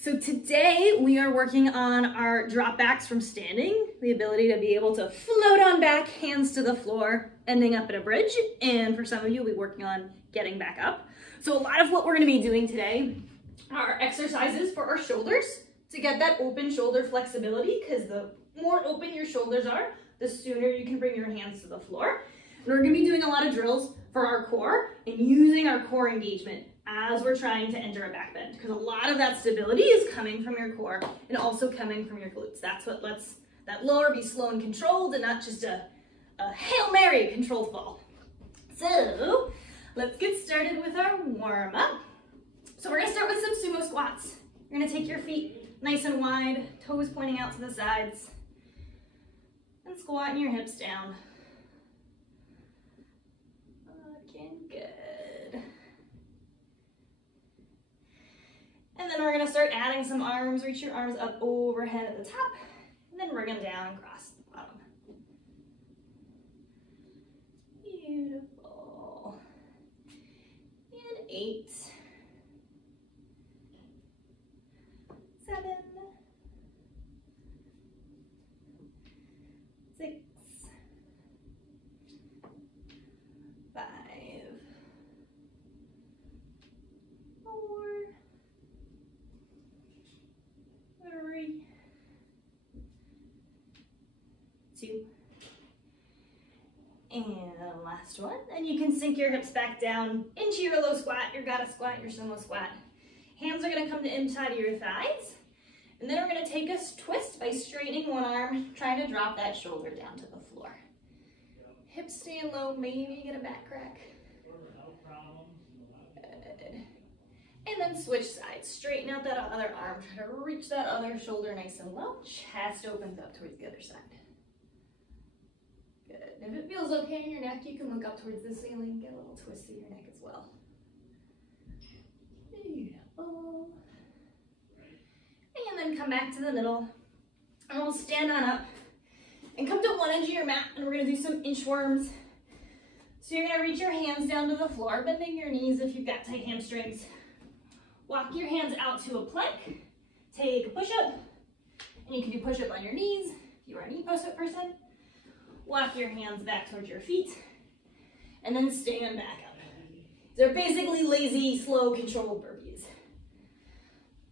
So today we are working on our drop backs from standing, the ability to be able to float on back, hands to the floor, ending up at a bridge. And for some of you, we'll be working on getting back up. So a lot of what we're gonna be doing today are exercises for our shoulders to get that open shoulder flexibility, because the more open your shoulders are, the sooner you can bring your hands to the floor. And we're gonna be doing a lot of drills for our core and using our core engagement as we're trying to enter a back bend, because a lot of that stability is coming from your core and also coming from your glutes. That's what lets that lower be slow and controlled and not just a Hail Mary controlled fall. So let's get started with our warm up. So we're gonna start with some sumo squats. You're gonna take your feet nice and wide, toes pointing out to the sides, and squatting your hips down. Looking good. And then we're gonna start adding some arms. Reach your arms up overhead at the top, and then we're gonna down and cross the bottom. Beautiful. And 8, 7, 6, 5, 4, 3, 2, and last one. And you can sink your hips back down into your low squat, your gotta squat, your sumo squat. Hands are gonna come to inside of your thighs. And then we're gonna take a twist by straightening one arm, trying to drop that shoulder down to the floor. Hips staying low, maybe get a back crack. Good. And then switch sides. Straighten out that other arm. Try to reach that other shoulder nice and low. Chest opens up towards the other side. Good. If it feels okay in your neck, you can look up towards the ceiling. Get a little twist in your neck as well. Beautiful. And then come back to the middle. And we'll stand on up. And come to one edge of your mat. And we're going to do some inchworms. So you're going to reach your hands down to the floor, bending your knees if you've got tight hamstrings. Walk your hands out to a plank. Take a push-up. And you can do push-up on your knees if you are a knee push-up person. Walk your hands back towards your feet. And then stand back up. They're basically lazy, slow, controlled burpees.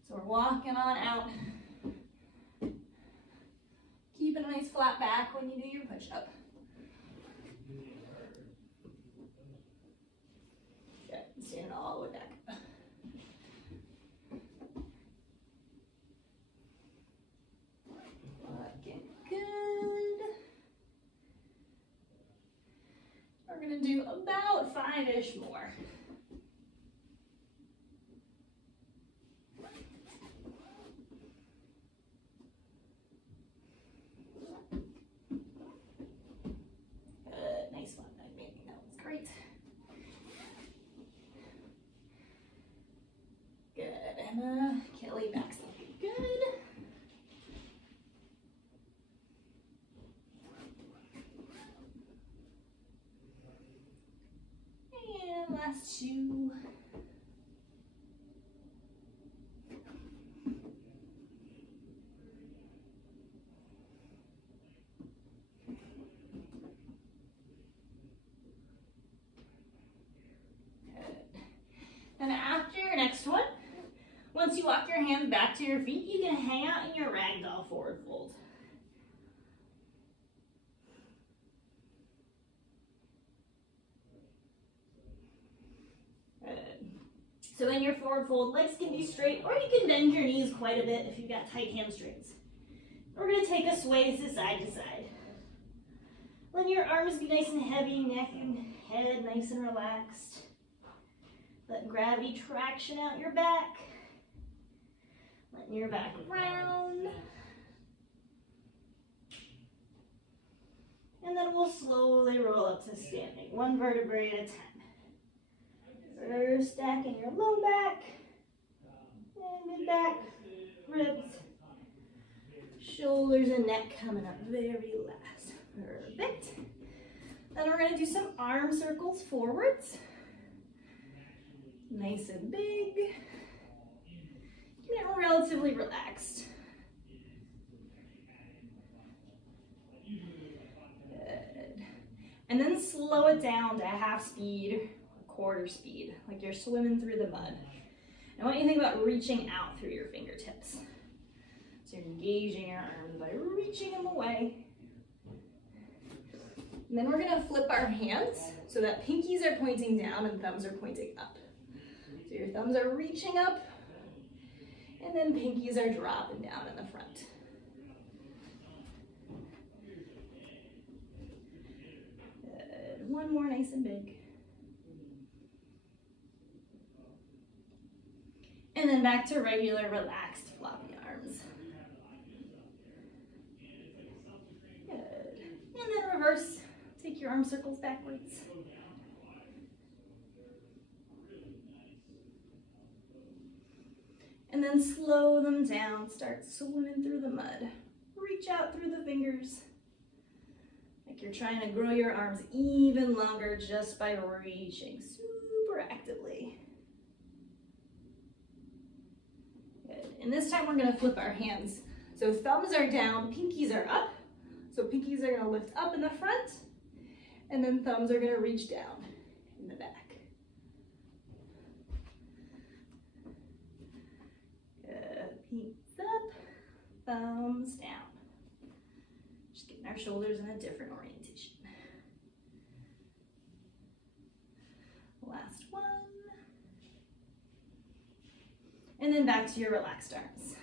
So we're walking on out. Keeping a nice flat back when you do your push-up. Good. Stand all the way back. Looking good. We're gonna do about 5-ish more. Good, nice one. That was great. Good, Emma. Kelly, back's looking good. And last 2. And after your next one, once you walk your hands back to your feet, you can hang out in your ragdoll forward fold. Good. So in your forward fold, legs can be straight, or you can bend your knees quite a bit if you've got tight hamstrings. We're going to take a sway to side. Let your arms be nice and heavy, neck and head nice and relaxed. Let gravity traction out your back. Letting your back round. And then we'll slowly roll up to standing, 1 vertebrae at a time. First stacking your low back, and mid back, ribs, shoulders and neck coming up very last. Perfect. Then we're going to do some arm circles forwards. Nice and big. Keep it relatively relaxed. Good. And then slow it down to half speed or quarter speed, like you're swimming through the mud. I want you to think about reaching out through your fingertips. So you're engaging your arms by reaching them away. And then we're gonna flip our hands so that pinkies are pointing down and thumbs are pointing up. So your thumbs are reaching up and then pinkies are dropping down in the front. Good. One more, nice and big. And then back to regular, relaxed, floppy arms. Good. And then reverse. Take your arm circles backwards. And then slow them down. Start swimming through the mud. Reach out through the fingers. Like you're trying to grow your arms even longer just by reaching super actively. Good. And this time we're going to flip our hands. So thumbs are down, pinkies are up. So pinkies are going to lift up in the front, and then thumbs are going to reach down in the back. Good. Pinkies up, thumbs down. Just getting our shoulders in a different orientation. Last one. And then back to your relaxed arms.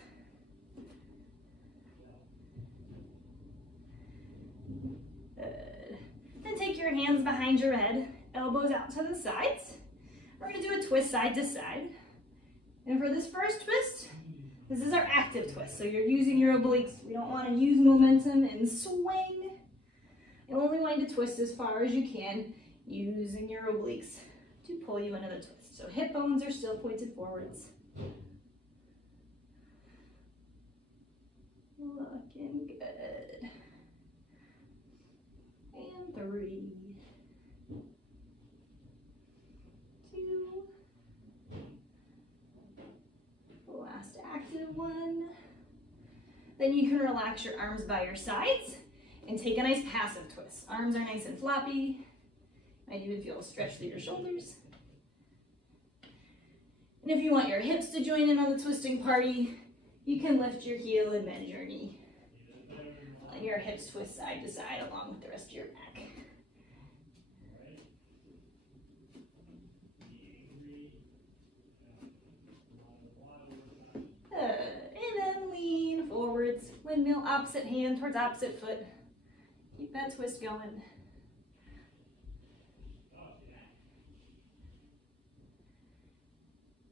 Good. Then take your hands behind your head, elbows out to the sides. We're going to do a twist side to side. And for this first twist, this is our active twist. So you're using your obliques. We don't want to use momentum and swing. You only want to twist as far as you can using your obliques to pull you into the twist. So hip bones are still pointed forwards. Looking good. And 3, 2. Last active one. Then you can relax your arms by your sides and take a nice passive twist. Arms are nice and floppy. Might even feel a stretch through your shoulders. And if you want your hips to join in on the twisting party, you can lift your heel and bend your knee. Let your hips twist side to side along with the rest of your back. And then lean forwards, windmill, opposite hand towards opposite foot. Keep that twist going.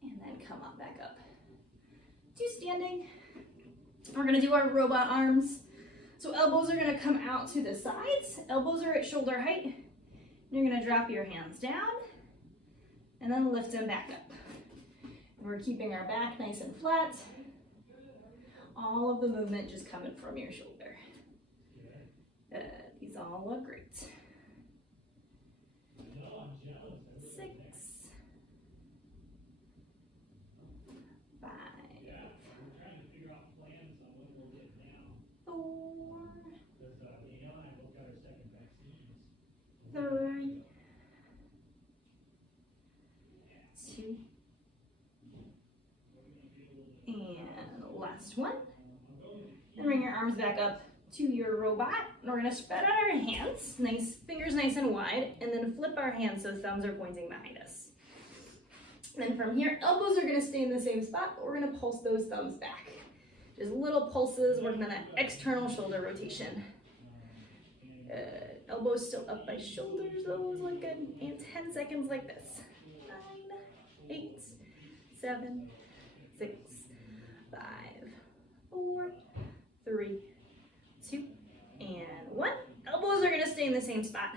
And then come on back up. To standing. We're going to do our robot arms. So elbows are going to come out to the sides. Elbows are at shoulder height. And you're going to drop your hands down and then lift them back up. And we're keeping our back nice and flat. All of the movement just coming from your shoulder. These all look great. 6, 5, 4, 3, 2, and last one. And bring your arms back up to your robot. And we're gonna spread out our hands, nice, fingers nice and wide, and then flip our hands so thumbs are pointing behind us. And then from here, elbows are gonna stay in the same spot, but we're gonna pulse those thumbs back. Just little pulses, working on that external shoulder rotation. Elbows still up by shoulders, those look good. And 10 seconds like this. 9, 8, 7, 6, 5, 4, 3, 2, and 1. Elbows are gonna stay in the same spot,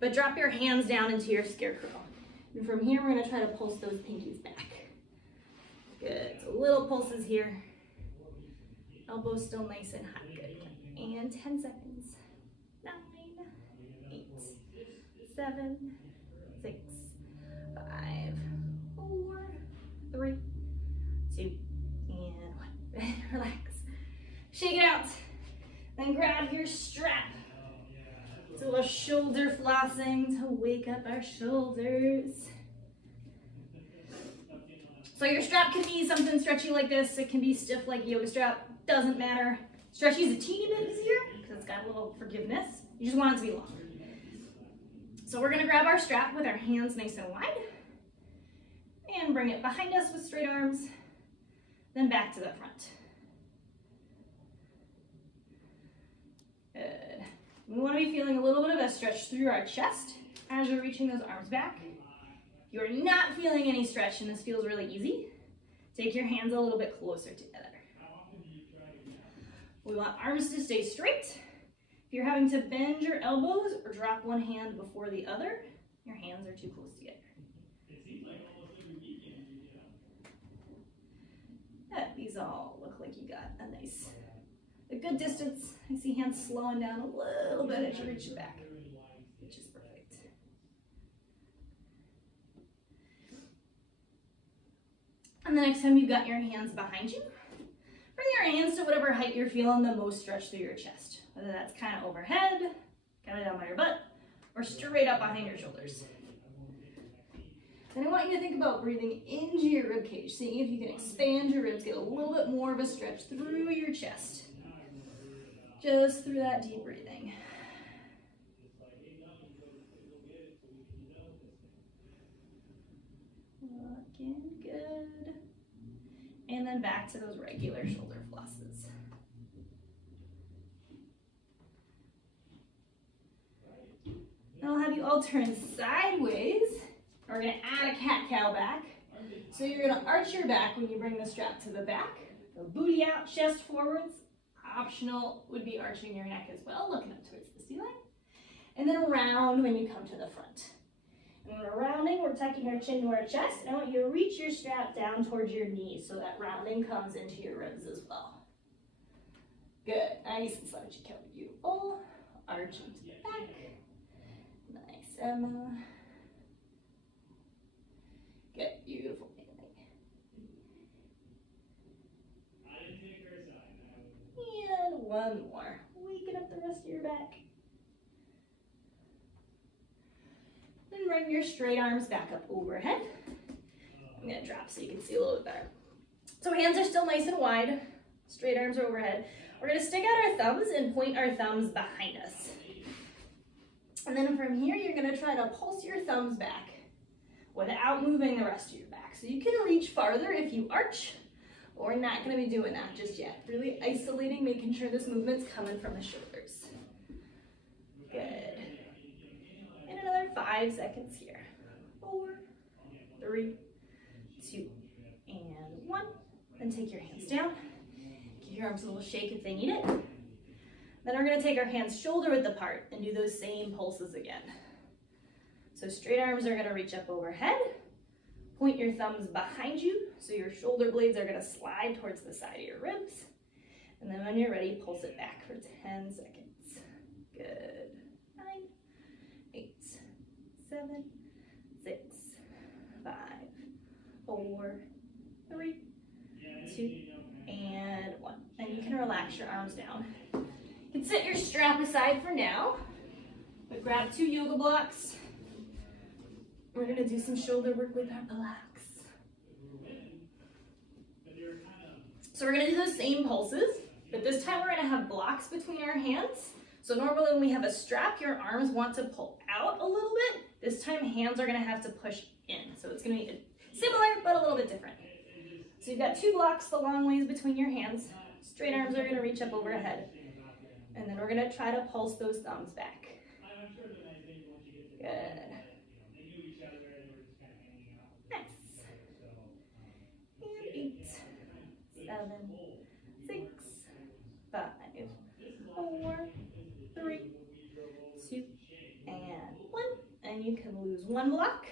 but drop your hands down into your scarecrow. And from here, we're gonna try to pulse those pinkies back. Good, so little pulses here. Elbows still nice and high, good. And 10 seconds. 9, 8, 7, 6, 5, 4, 3, 2, and 1. Then grab your strap. So a shoulder flossing to wake up our shoulders. So your strap can be something stretchy like this. It can be stiff like a yoga strap. Doesn't matter. Stretchy is a teeny bit easier because it's got a little forgiveness. You just want it to be long. So we're gonna grab our strap with our hands nice and wide and bring it behind us with straight arms, then back to the front. Good. We want to be feeling a little bit of a stretch through our chest as you're reaching those arms back. If you're not feeling any stretch and this feels really easy, take your hands a little bit closer together. We want arms to stay straight. If you're having to bend your elbows or drop one hand before the other, your hands are too close together. Yeah, these all look like you got a good distance. I see hands slowing down a little bit as you reach it back, which is perfect. And the next time you've got your hands behind you, bring your hands to whatever height you're feeling the most stretch through your chest. Whether that's kind of overhead, kind of down by your butt, or straight up behind your shoulders. Then I want you to think about breathing into your rib cage, seeing if you can expand your ribs, get a little bit more of a stretch through your chest. Just through that deep breathing. Looking good. And then back to those regular shoulder flosses. Then I'll have you all turn sideways. We're gonna add a cat-cow back. So you're gonna arch your back when you bring the strap to the back. So booty out, chest forwards. Optional would be arching your neck as well, looking up towards the ceiling. And then around when you come to the front. And when we're rounding, we're tucking our chin to our chest. And I want you to reach your strap down towards your knees so that rounding comes into your ribs as well. Good, nice and slouchy cow, beautiful. Arching to the back. Nice, Emma. Good, beautiful. And one more. Waking up the rest of your back. Then bring your straight arms back up overhead. I'm gonna drop so you can see a little bit better. So hands are still nice and wide. Straight arms are overhead. We're gonna stick out our thumbs and point our thumbs behind us. And then from here, you're gonna try to pulse your thumbs back without moving the rest of your back. So you can reach farther if you arch. We're not going to be doing that just yet. Really isolating, making sure this movement's coming from the shoulders. Good. And another 5 seconds here. 4, 3, 2, and 1. Then take your hands down. Give your arms a little shake if they need it. Then we're going to take our hands shoulder width apart and do those same pulses again. So straight arms are going to reach up overhead. Point your thumbs behind you, so your shoulder blades are gonna slide towards the side of your ribs. And then when you're ready, pulse it back for 10 seconds. Good. 9, 8, 7, 6, 5, 4, 3, 2, and 1. And you can relax your arms down. You can set your strap aside for now, but grab 2 yoga blocks. We're gonna do some shoulder work with our blocks. So we're gonna do those same pulses, but this time we're gonna have blocks between our hands. So normally when we have a strap, your arms want to pull out a little bit. This time hands are gonna have to push in. So it's gonna be similar, but a little bit different. So you've got 2 blocks the long ways between your hands. Straight arms are gonna reach up overhead. And then we're gonna try to pulse those thumbs back. Good. And 8, 7, 6, 5, 4, 3, 2, and 1. And you can lose 1 block.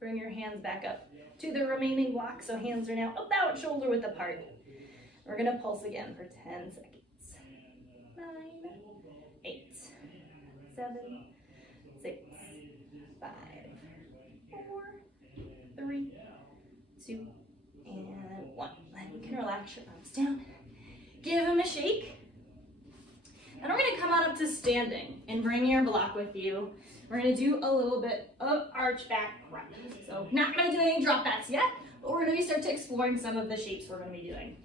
Bring your hands back up to the remaining block. So hands are now about shoulder width apart. We're gonna pulse again for 10 seconds. 9, 8, 7, 6, 5, 4, 3, 2, and 1. Then you can relax your arms down. Give them a shake. And we're gonna come on up to standing and bring your block with you. We're gonna do a little bit of arch back rep. So not gonna do any drop backs yet, but we're gonna start to exploring some of the shapes we're gonna be doing.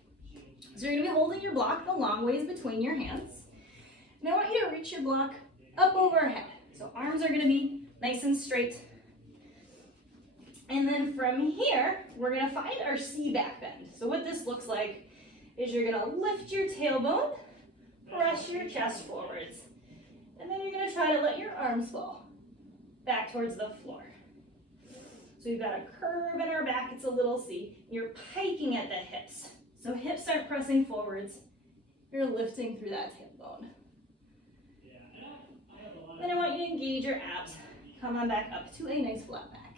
So you're gonna be holding your block the long ways between your hands. And I want you to reach your block up overhead. So arms are gonna be nice and straight. And then from here, we're gonna find our C back bend. So what this looks like is you're gonna lift your tailbone, press your chest forwards, and then you're gonna try to let your arms fall back towards the floor. So we've got a curve in our back, it's a little C. You're piking at the hips. So hips aren't pressing forwards, you're lifting through that tailbone. Then I want you to engage your abs. Come on back up to a nice flat back.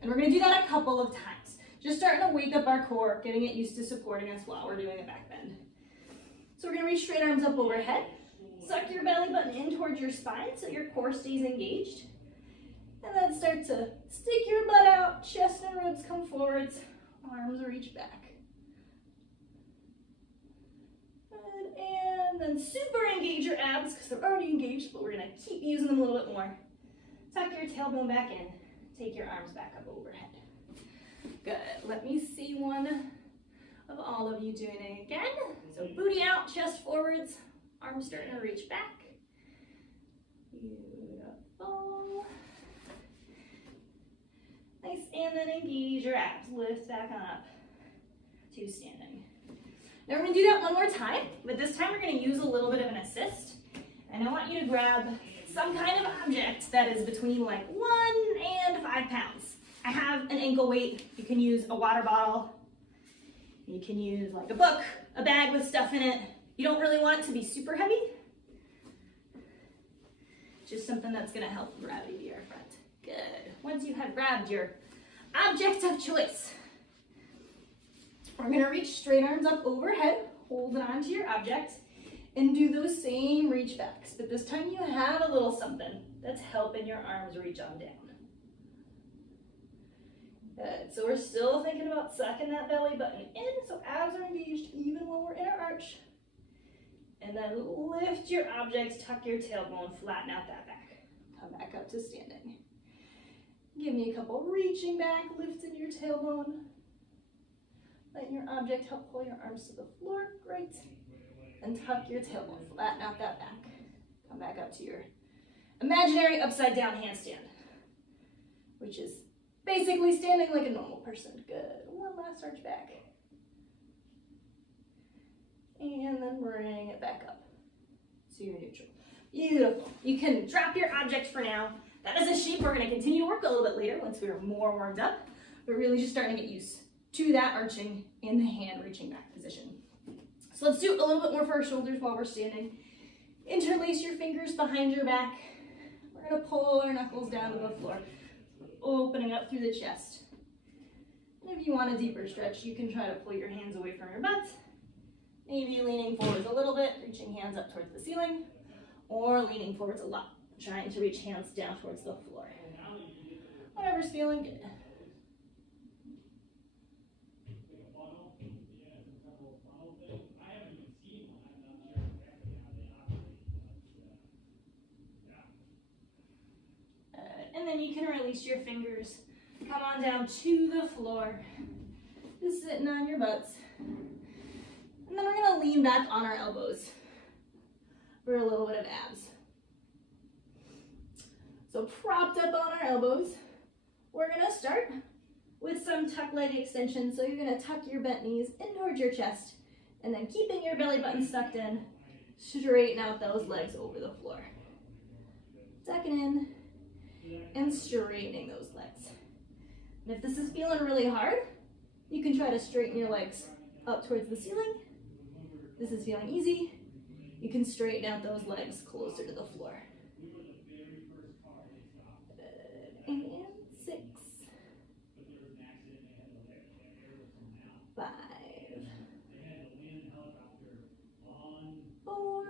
And we're gonna do that a couple of times. Just starting to wake up our core, getting it used to supporting us while we're doing a back bend. So we're gonna reach straight arms up overhead. Suck your belly button in towards your spine so your core stays engaged. And then start to stick your butt out, chest and ribs come forwards, arms reach back. Good, and then super engage your abs because they're already engaged, but we're gonna keep using them a little bit more. Tuck your tailbone back in, take your arms back up overhead. Good, let me see one of all of you doing it again. So booty out, chest forwards, arms starting to reach back. Beautiful. Nice, and then engage your abs. Lift back on up to standing. Now we're gonna do that one more time, but this time we're gonna use a little bit of an assist. And I want you to grab some kind of object that is between like 1 and 5 pounds. I have an ankle weight. You can use a water bottle. You can use like a book, a bag with stuff in it. You don't really want it to be super heavy. Just something that's gonna help gravity be our friend. Good. Once you have grabbed your object of choice, we're gonna reach straight arms up overhead, holding on to your object, and do those same reach backs. But this time you have a little something that's helping your arms reach on down. Good. So we're still thinking about sucking that belly button in, so abs are engaged even when we're in our arch. And then lift your objects, tuck your tailbone, flatten out that back. Come back up to standing. Give me a couple reaching back, lifting your tailbone. Let your object help pull your arms to the floor. Great. And tuck your tailbone, flatten out that back. Come back up to your imaginary upside down handstand, which is basically standing like a normal person. Good. One last arch back. And then bring it back up to your neutral. Beautiful. You can drop your object for now. That is a shape we're going to continue to work a little bit later once we're more warmed up, but really just starting to get used to that arching in the hand reaching back position. So let's do a little bit more for our shoulders while we're standing. Interlace your fingers behind your back. We're going to pull our knuckles down to the floor, opening up through the chest. And if you want a deeper stretch, you can try to pull your hands away from your butt. Maybe leaning forwards a little bit, reaching hands up towards the ceiling, or leaning forwards a lot, trying to reach hands down towards the floor. Whatever's feeling good. And then you can release your fingers. Come on down to the floor, just sitting on your butts. And then we're gonna lean back on our elbows for a little bit of abs. So propped up on our elbows, we're gonna start with some tuck leg extension. So you're gonna tuck your bent knees in towards your chest, and then keeping your belly button sucked in, straighten out those legs over the floor. Tucking in and straightening those legs. And if this is feeling really hard, you can try to straighten your legs up towards the ceiling. This is feeling easy. You can straighten out those legs closer to the floor. And 6, 5, 4,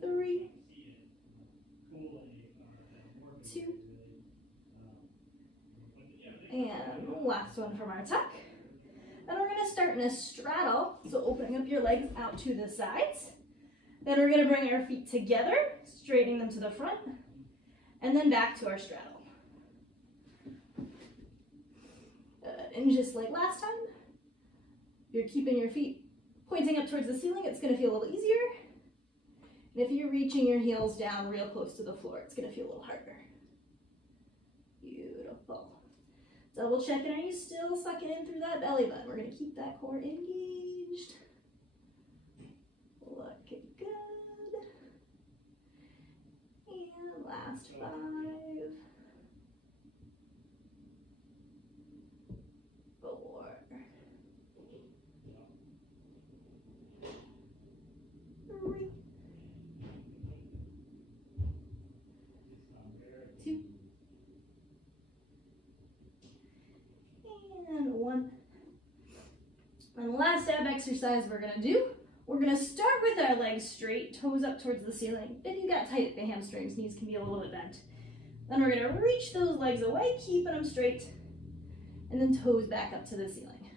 3, 2, and last one from our tuck. Then we're gonna start in a straddle, so opening up your legs out to the sides. Then we're gonna bring our feet together, straightening them to the front, and then back to our straddle. And just like last time, you're keeping your feet pointing up towards the ceiling, it's gonna feel a little easier. And if you're reaching your heels down real close to the floor, it's gonna feel a little harder. Beautiful. Double checking, are you still sucking in through that belly button? We're gonna keep that core engaged. Looking good. And last 5. 4. 3. 2. And 1. And the last ab exercise we're gonna do, we're gonna start with our legs straight, toes up towards the ceiling. If you got tight at the hamstrings, knees can be a little bit bent. Then we're gonna reach those legs away, keeping them straight, and then toes back up to the ceiling.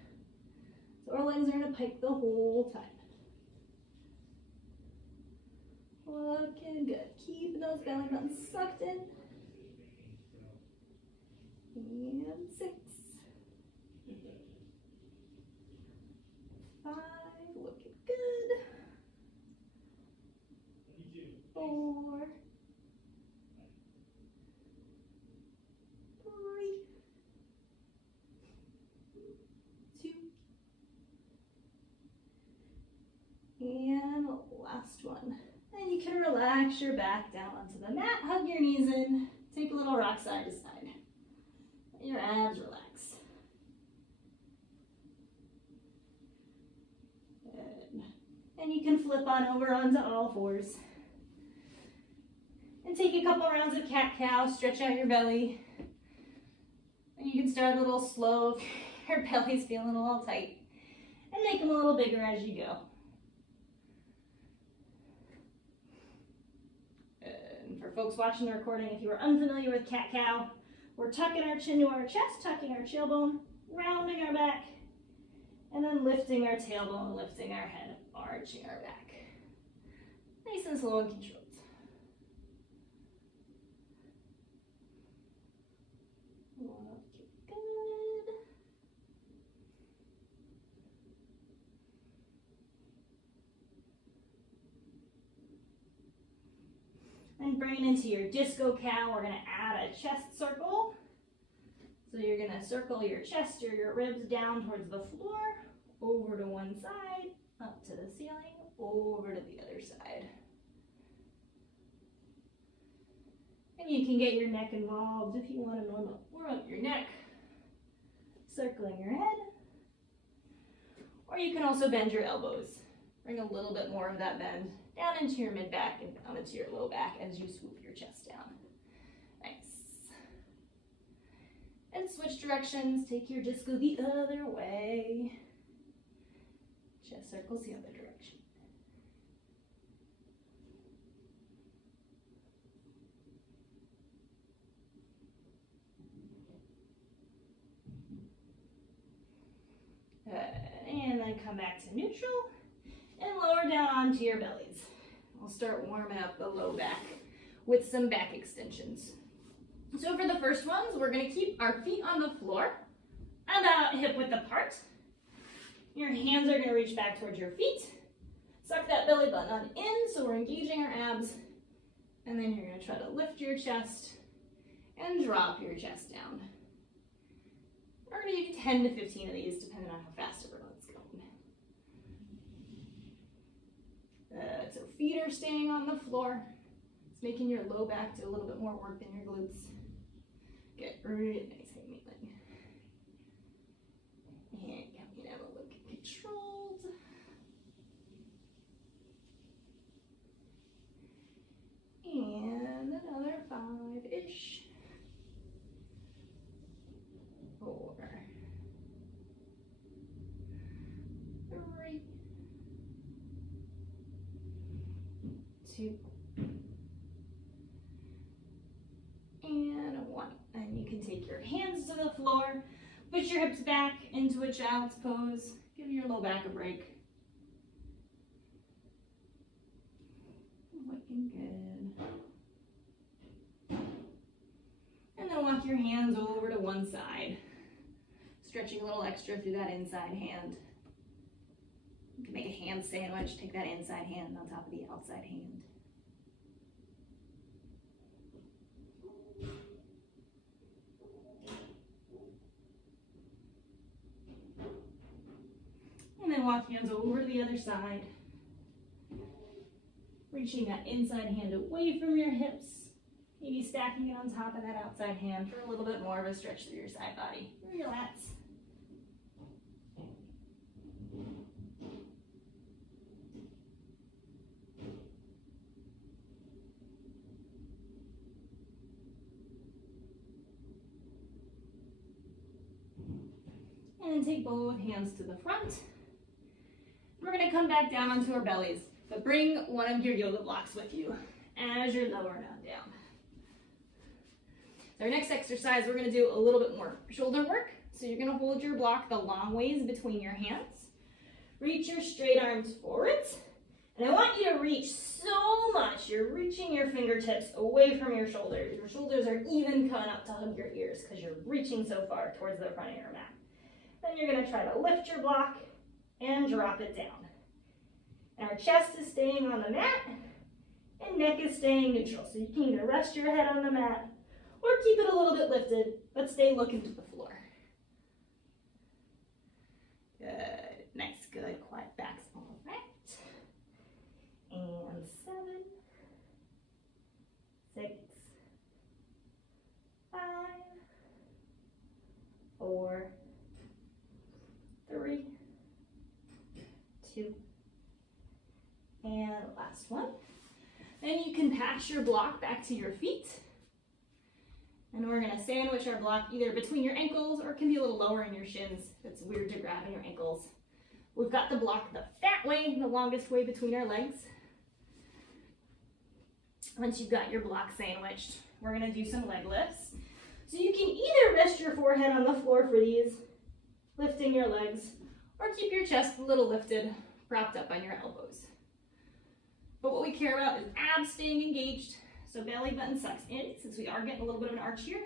So our legs are gonna pike the whole time. Looking good. Keep those belly buttons sucked in. And 6. 5, looking good. 4. 3. 2. And last one. And you can relax your back down onto the mat, hug your knees in, take a little rock side to side. Let your abs relax. Good. And you can flip on over onto all fours. And take a couple rounds of cat-cow, stretch out your belly. And you can start a little slow if your belly's feeling a little tight. And make them a little bigger as you go. And for folks watching the recording, if you are unfamiliar with cat-cow, we're tucking our chin to our chest, tucking our tailbone, rounding our back, and then lifting our tailbone, lifting our head, arching our back. Nice and slow and controlled. Good. And bring it into your disco cow. We're going to add a chest circle. So you're going to circle your chest or your ribs down towards the floor, over to one side, up to the ceiling, over to the other side. And you can get your neck involved if you want to warm up your neck, circling your head. Or you can also bend your elbows. Bring a little bit more of that bend down into your mid-back and down into your low back as you swoop your chest down. Nice. And switch directions. Take your disco the other way. Chest circles the other direction. And then come back to neutral and lower down onto your bellies. We'll start warming up the low back with some back extensions. So for the first ones, we're going to keep our feet on the floor, about hip width apart. Your hands are going to reach back towards your feet. Suck that belly button on in, so we're engaging our abs. And then you're going to try to lift your chest and drop your chest down. We're going to do 10 to 15 of these, depending on how fast everyone's going. So feet are staying on the floor. It's making your low back do a little bit more work than your glutes. Get really nice and kneeling. And coming out a look controlled. And another 5-ish. 4. 3. 2. And 1. And you can take your hands to the floor, Push your hips back into a child's pose. Give your low back a break. Looking good. And then walk your hands over to one side. Stretching a little extra through that inside hand. You can make a hand sandwich. Take that inside hand on top of the outside hand. And then walk hands over to the other side. Reaching that inside hand away from your hips. Maybe stacking it on top of that outside hand for a little bit more of a stretch through your side body. Relax. And then take both hands to the front. We're going to come back down onto our bellies, but bring one of your yoga blocks with you as you're lowering on down. So our next exercise, we're going to do a little bit more shoulder work. So you're going to hold your block the long ways between your hands. Reach your straight arms forwards. And I want you to reach so much. You're reaching your fingertips away from your shoulders. Your shoulders are even coming up to hug your ears because you're reaching so far towards the front of your mat. Then you're going to try to lift your block and drop it down. And our chest is staying on the mat and neck is staying neutral. So you can either rest your head on the mat or keep it a little bit lifted, but stay looking to the floor. Good, nice, good, quiet backs, all right. And 7, 6, 5, 4, 3, 2, and last one. Then you can pass your block back to your feet. And we're gonna sandwich our block either between your ankles or it can be a little lower in your shins. It's weird to grab in your ankles. We've got the block the fat way, the longest way between our legs. Once you've got your block sandwiched, we're gonna do some leg lifts. So you can either rest your forehead on the floor for these, lifting your legs, or keep your chest a little lifted, propped up on your elbows. But what we care about is abs staying engaged, so belly button sucks in, since we are getting a little bit of an arch here.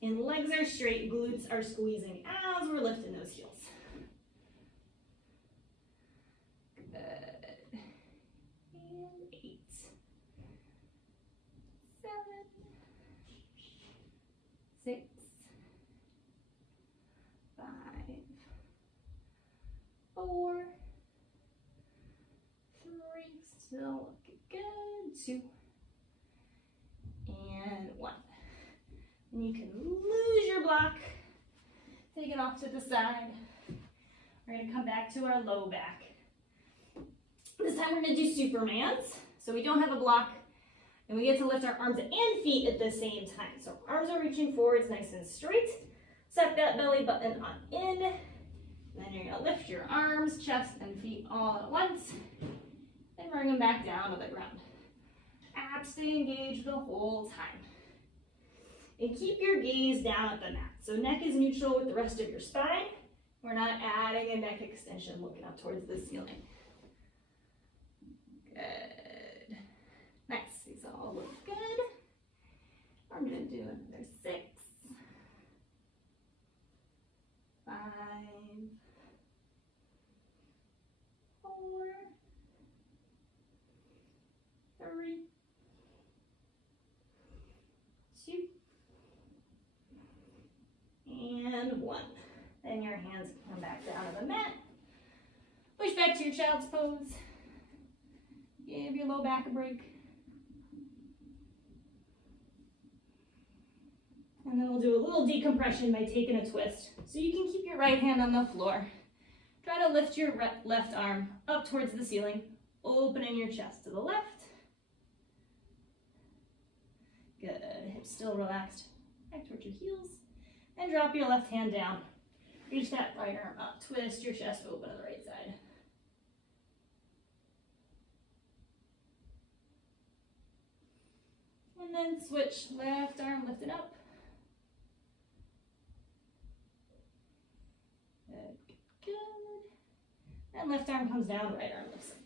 And legs are straight, glutes are squeezing as we're lifting those heels. Good. And 8, 7, 6, 5, 4, 3, still looking good, 2, and 1. And you can lose your block, take it off to the side. We're gonna come back to our low back. This time we're gonna do Supermans. So we don't have a block, and we get to lift our arms and feet at the same time. So arms are reaching forwards nice and straight. Suck that belly button on in. Then you're gonna lift your arms, chest, and feet all at once. And bring them back down to the ground. Abs stay engaged the whole time. And keep your gaze down at the mat. So neck is neutral with the rest of your spine. We're not adding a neck extension looking up towards the ceiling. Good. Nice. These all look good. I'm going to do another 6, 5, 4, 3, 2, and 1. Then your hands come back down to the mat. Push back to your child's pose. Give your low back a break. And then we'll do a little decompression by taking a twist. So you can keep your right hand on the floor. Try to lift your left arm up towards the ceiling, opening your chest to the left. Good, hips still relaxed. Back towards your heels. And drop your left hand down. Reach that right arm up, twist your chest open to the right side. And then switch, left arm lifted up. And left arm comes down, right arm lifts up.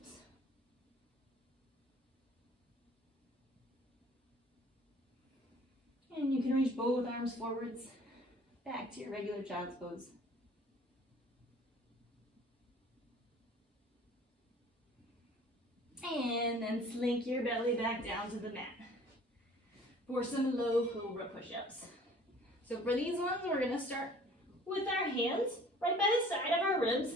And you can reach both arms forwards, back to your regular child's pose. And then slink your belly back down to the mat for some low cobra push-ups. So for these ones, we're gonna start with our hands right by the side of our ribs,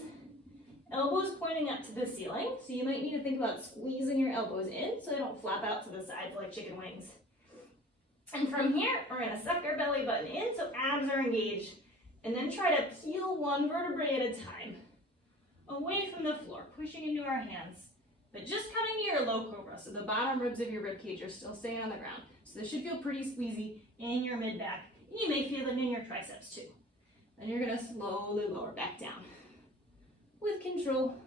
elbows pointing up to the ceiling. So you might need to think about squeezing your elbows in so they don't flap out to the sides like chicken wings. And from here, we're gonna suck our belly button in so abs are engaged, and then try to peel one vertebrae at a time away from the floor, pushing into our hands, but just coming to your low cobra, so the bottom ribs of your rib cage are still staying on the ground. So this should feel pretty squeezy in your mid back. You may feel it in your triceps too. Then you're gonna slowly lower back down with control,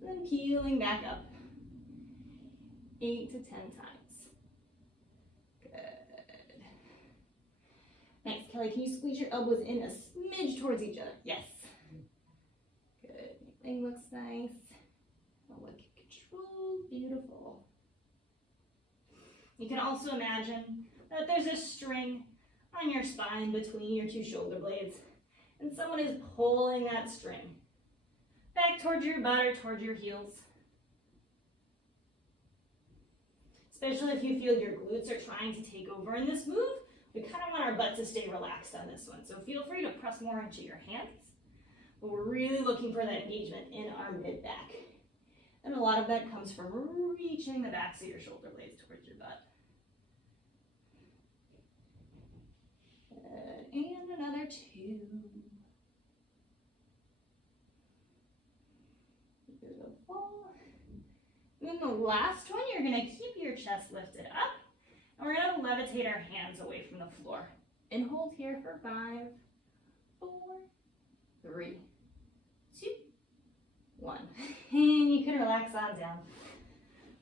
and then peeling back up 8 to 10 times. Next, Kelly, can you squeeze your elbows in a smidge towards each other? Yes. Good. Everything looks nice. Look, control, beautiful. You can also imagine that there's a string on your spine between your two shoulder blades, and someone is pulling that string back towards your butt or towards your heels. Especially if you feel your glutes are trying to take over in this move, we kind of want our butt to stay relaxed on this one. So feel free to press more into your hands, but we're really looking for that engagement in our mid back. And a lot of that comes from reaching the backs of your shoulder blades towards your butt. And another 2. Beautiful. And then the last one, you're gonna keep your chest lifted up, and we're gonna levitate our hands away from the floor. And hold here for 5, 4, 3, 2, 1. And you can relax on down.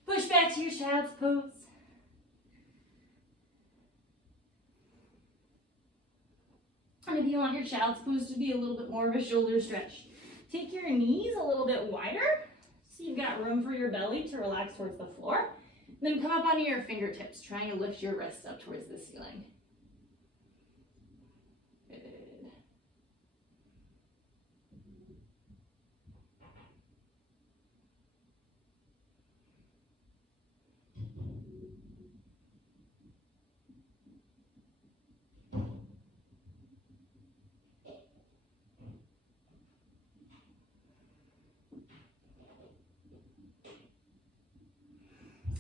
Push back to your child's pose. And if you want your child's pose to be a little bit more of a shoulder stretch, take your knees a little bit wider so you've got room for your belly to relax towards the floor. And then come up onto your fingertips, trying to lift your wrists up towards the ceiling. Good.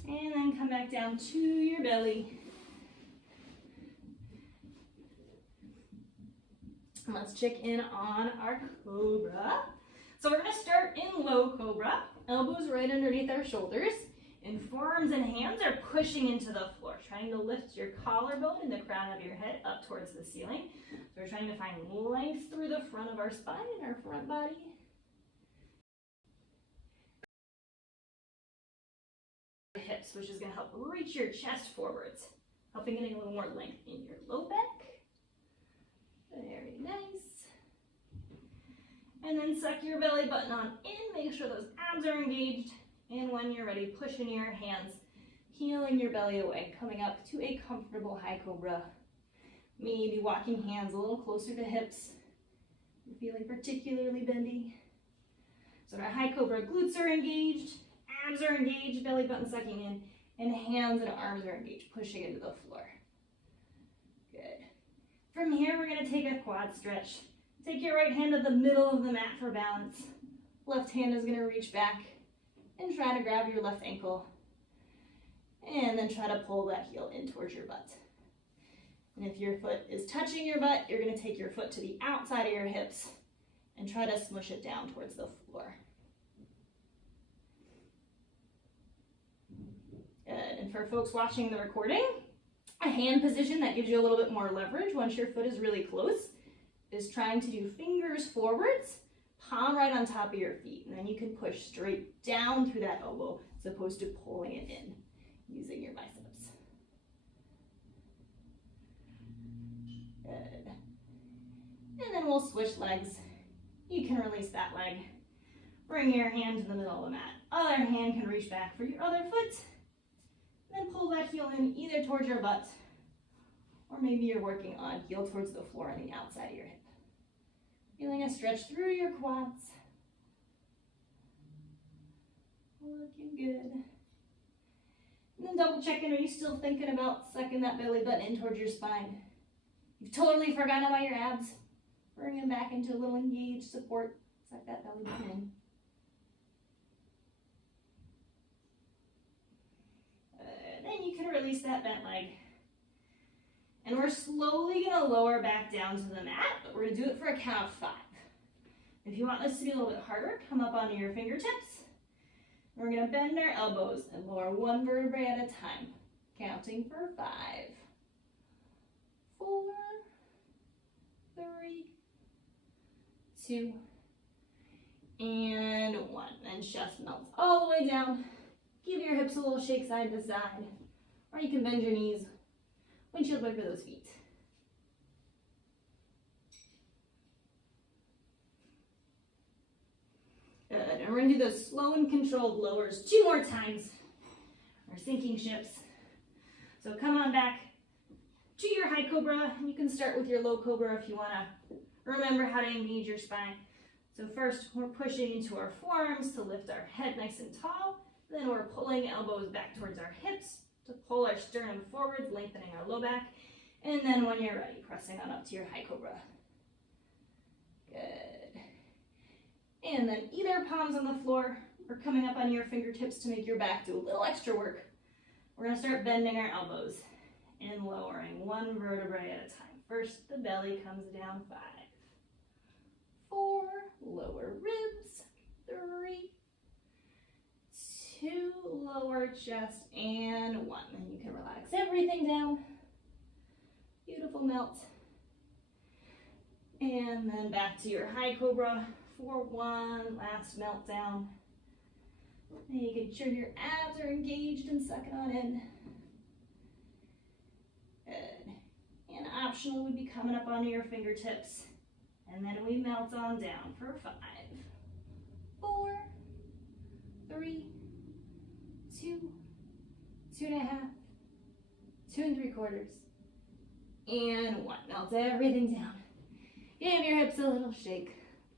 And then come back down to your belly. And let's check in on our cobra. So we're gonna start in low cobra, elbows right underneath our shoulders, and forearms and hands are pushing into the floor, trying to lift your collarbone and the crown of your head up towards the ceiling. So we're trying to find length through the front of our spine and our front body. Hips, which is going to help reach your chest forwards, helping getting a little more length in your low back. Very nice. And then suck your belly button on in, make sure those abs are engaged, and when you're ready, push into your hands, peeling your belly away, coming up to a comfortable high cobra. Maybe walking hands a little closer to hips. You're feeling particularly bendy. So in our high cobra, glutes are engaged, abs are engaged, belly button sucking in, and hands and arms are engaged, pushing into the floor. Good. From here, we're going to take a quad stretch. Take your right hand to the middle of the mat for balance. Left hand is going to reach back and try to grab your left ankle. And then try to pull that heel in towards your butt. And if your foot is touching your butt, you're going to take your foot to the outside of your hips and try to smush it down towards the floor. Good. And for folks watching the recording, a hand position that gives you a little bit more leverage once your foot is really close is trying to do fingers forwards, palm right on top of your feet, and then you can push straight down through that elbow as opposed to pulling it in using your biceps. Good. And then we'll switch legs. You can release that leg. Bring your hand to the middle of the mat. Other hand can reach back for your other foot. Then pull that heel in either towards your butt, or maybe you're working on heel towards the floor on the outside of your hip. Feeling a stretch through your quads. Looking good. And then double checking, are you still thinking about sucking that belly button in towards your spine? You've totally forgotten about your abs. Bring them back into a little engaged support. Suck that belly button in. Then you can release that bent leg. And we're slowly going to lower back down to the mat, but we're going to do it for a count of 5. If you want this to be a little bit harder, come up onto your fingertips. We're going to bend our elbows and lower one vertebrae at a time, counting for 5, 4, 3, 2, and 1. And chest melts all the way down. Give your hips a little shake side to side, or you can bend your knees. Windshield wiper those feet. Good. And we're going to do those slow and controlled lowers 2 more times. We're sinking ships. So come on back to your high cobra. You can start with your low cobra if you want to remember how to engage your spine. So first, we're pushing into our forearms to lift our head nice and tall. Then we're pulling elbows back towards our hips to pull our sternum forward, lengthening our low back. And then when you're ready, pressing on up to your high cobra. Good. And then either palms on the floor or coming up on your fingertips to make your back do a little extra work. We're going to start bending our elbows and lowering one vertebrae at a time. First, the belly comes down. 5, 4, lower ribs. 3, 2, lower chest, and 1. And you can relax everything down. Beautiful melt. And then back to your high cobra for 1 last melt down. Making sure your abs are engaged and suck it on in. Good. And optional would be coming up onto your fingertips. And then we melt on down for 5, 4, 3, 2, 2.5, 2 3/4, and 1. Melt everything down. Give your hips a little shake.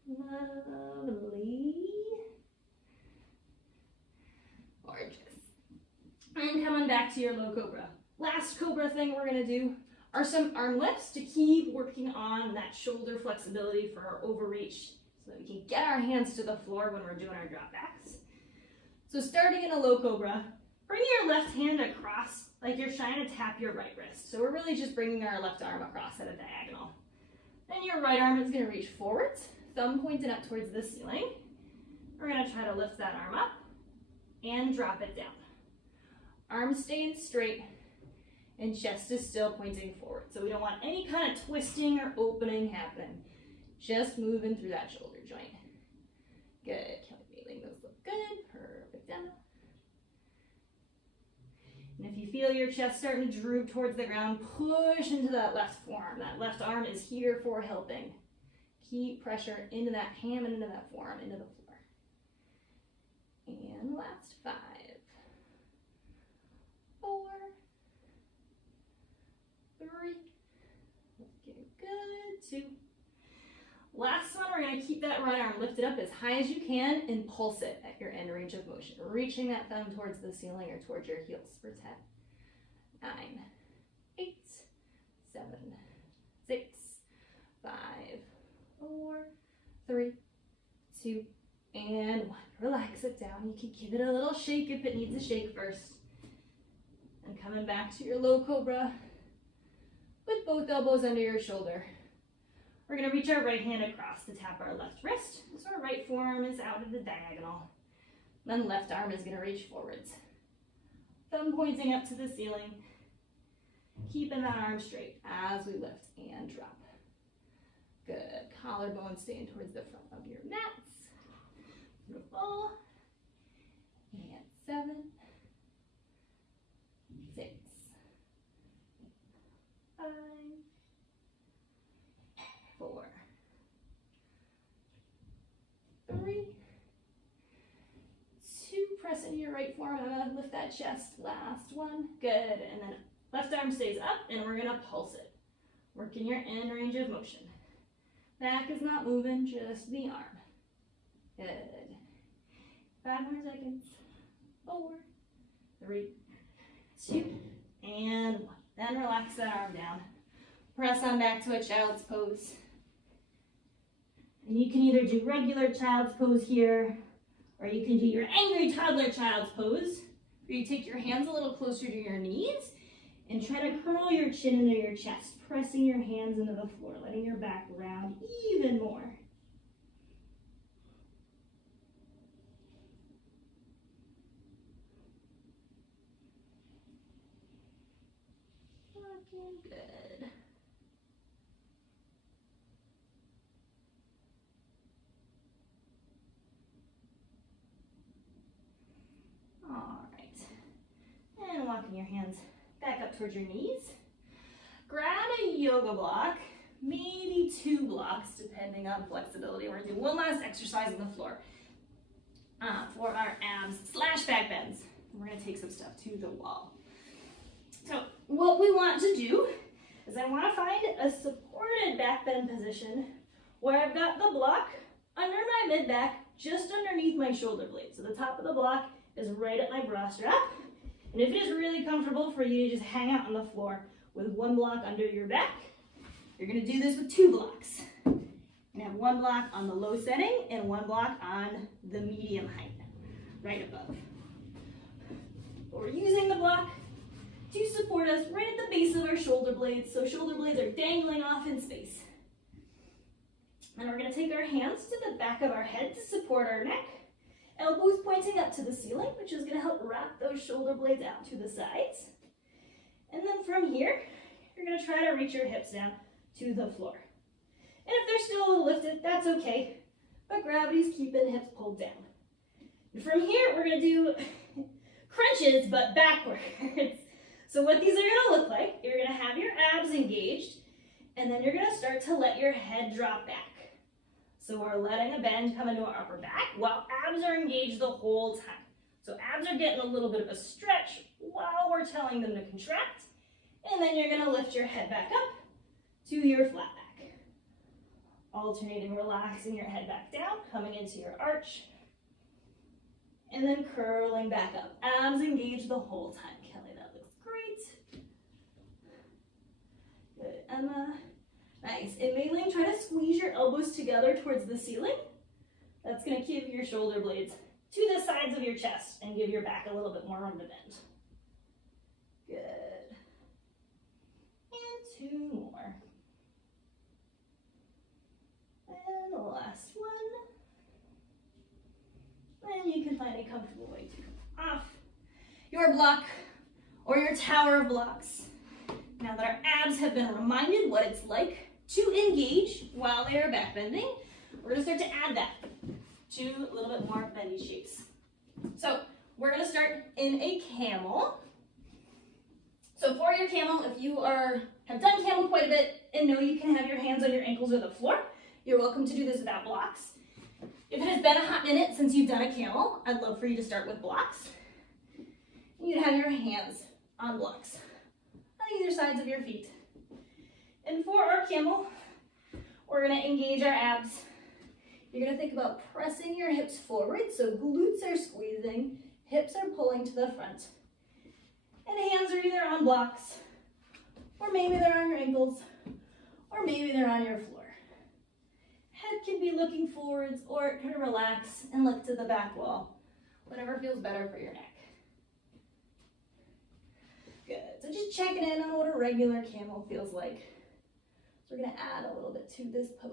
Lovely. Gorgeous. And coming back to your low cobra. Last cobra thing we're going to do are some arm lifts to keep working on that shoulder flexibility for our overreach so that we can get our hands to the floor when we're doing our drop backs. So starting in a low cobra, bring your left hand across like you're trying to tap your right wrist. So we're really just bringing our left arm across at a diagonal. Then your right arm is going to reach forwards, thumb pointed up towards the ceiling. We're going to try to lift that arm up and drop it down. Arm staying straight and chest is still pointing forward. So we don't want any kind of twisting or opening happening. Just moving through that shoulder joint. Good. Kelly Bailey, those look good. Perfect demo. And if you feel your chest starting to droop towards the ground, push into that left forearm. That left arm is here for helping. Keep pressure into that ham and into that forearm, into the floor. And last 5, 4, 3, looking good, 2. Last one, we're going to keep that right arm lifted up as high as you can and pulse it at your end range of motion, reaching that thumb towards the ceiling or towards your heels for 10, 9, 8, 7, 6, 5, 4, 3, 2, and 1. Relax it down. You can give it a little shake if it needs a shake first. And coming back to your low cobra with both elbows under your shoulder. We're going to reach our right hand across to tap our left wrist. So our right forearm is out of the diagonal. Then left arm is going to reach forwards. Thumb pointing up to the ceiling. Keeping that arm straight as we lift and drop. Good. Collarbone staying towards the front of your mats. Beautiful. And 7, 6, 5, 4, 3, lift that chest, last one, good. And then left arm stays up and we're gonna pulse it. Working your end range of motion. Back is not moving, just the arm. Good. 5 more seconds. 4, 3, 2, and 1. Then relax that arm down. Press on back to a child's pose. And you can either do regular child's pose here, or you can do your angry toddler child's pose, where you take your hands a little closer to your knees and try to curl your chin into your chest, pressing your hands into the floor, letting your back round even more. Looking good. All right. And walking your hands back up towards your knees. Grab a yoga block, maybe 2 blocks, depending on flexibility. We're gonna do one last exercise on the floor for our abs / back bends. We're gonna take some stuff to the wall. So what we want to do is I want to find a supported back bend position where I've got the block under my mid back, just underneath my shoulder blade. So the top of the block is right at my bra strap. And if it is really comfortable for you to just hang out on the floor with 1 block under your back, you're going to do this with 2 blocks. And have 1 block on the low setting and 1 block on the medium height, right above. But we're using the block to support us right at the base of our shoulder blades, so shoulder blades are dangling off in space. And we're going to take our hands to the back of our head to support our neck, elbows pointing up to the ceiling, which is going to help wrap those shoulder blades out to the sides. And then from here, you're going to try to reach your hips down to the floor. And if they're still a little lifted, that's okay, but gravity's keeping hips pulled down. And from here, we're going to do crunches, but backwards. So what these are going to look like, you're going to have your abs engaged, and then you're going to start to let your head drop back. So we're letting a bend come into our upper back while abs are engaged the whole time. So abs are getting a little bit of a stretch while we're telling them to contract, and then you're going to lift your head back up to your flat back. Alternating, relaxing your head back down, coming into your arch, and then curling back up. Abs engaged the whole time. Kelly, that looks great. Good, Emma. Nice. In Mei-Ling, try to squeeze your elbows together towards the ceiling. That's going to keep your shoulder blades to the sides of your chest and give your back a little bit more room to bend. Good. And 2 more. And the last one. And you can find a comfortable way to come off your block or your tower of blocks. Now that our abs have been reminded what it's like to engage while they are back bending, we're going to start to add that to a little bit more bendy shapes. So we're going to start in a camel. So for your camel, if you have done camel quite a bit and know you can have your hands on your ankles or the floor, you're welcome to do this without blocks. If it has been a hot minute since you've done a camel, I'd love for you to start with blocks. You'd have your hands on blocks on either sides of your feet. And for our camel, we're going to engage our abs. You're going to think about pressing your hips forward, so glutes are squeezing, hips are pulling to the front. And hands are either on blocks, or maybe they're on your ankles, or maybe they're on your floor. Head can be looking forwards, or it can relax and look to the back wall, whatever feels better for your neck. Good, so just checking in on what a regular camel feels like. So we're going to add a little bit to this pose.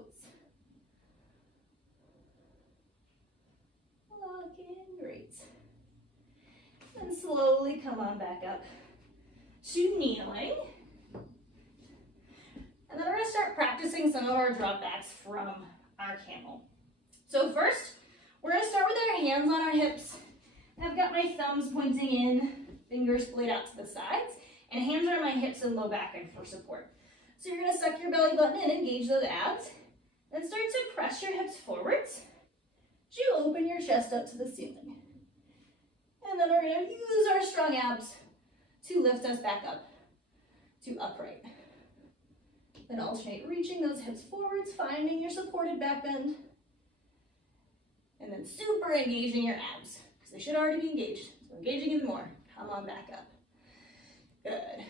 Looking great. And slowly come on back up to kneeling. And then we're going to start practicing some of our drop backs from our camel. So first, we're going to start with our hands on our hips. I've got my thumbs pointing in, fingers splayed out to the sides, and hands are on my hips and low back for support. So you're going to suck your belly button and engage those abs. Then start to press your hips forwards. You open your chest up to the ceiling. And then we're gonna use our strong abs to lift us back up to upright. Then alternate reaching those hips forwards, finding your supported back bend. And then super engaging your abs, because they should already be engaged. So engaging even more. Come on back up. Good.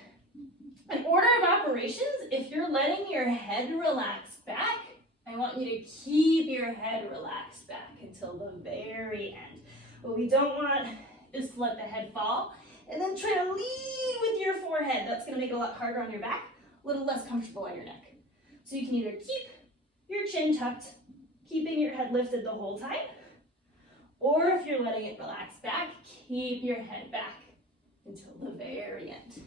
In order of operations, if you're letting your head relax back, I want you to keep your head relaxed back until the very end. What we don't want is to let the head fall and then try to lead with your forehead. That's going to make it a lot harder on your back, a little less comfortable on your neck. So you can either keep your chin tucked, keeping your head lifted the whole time, or if you're letting it relax back, keep your head back until the very end.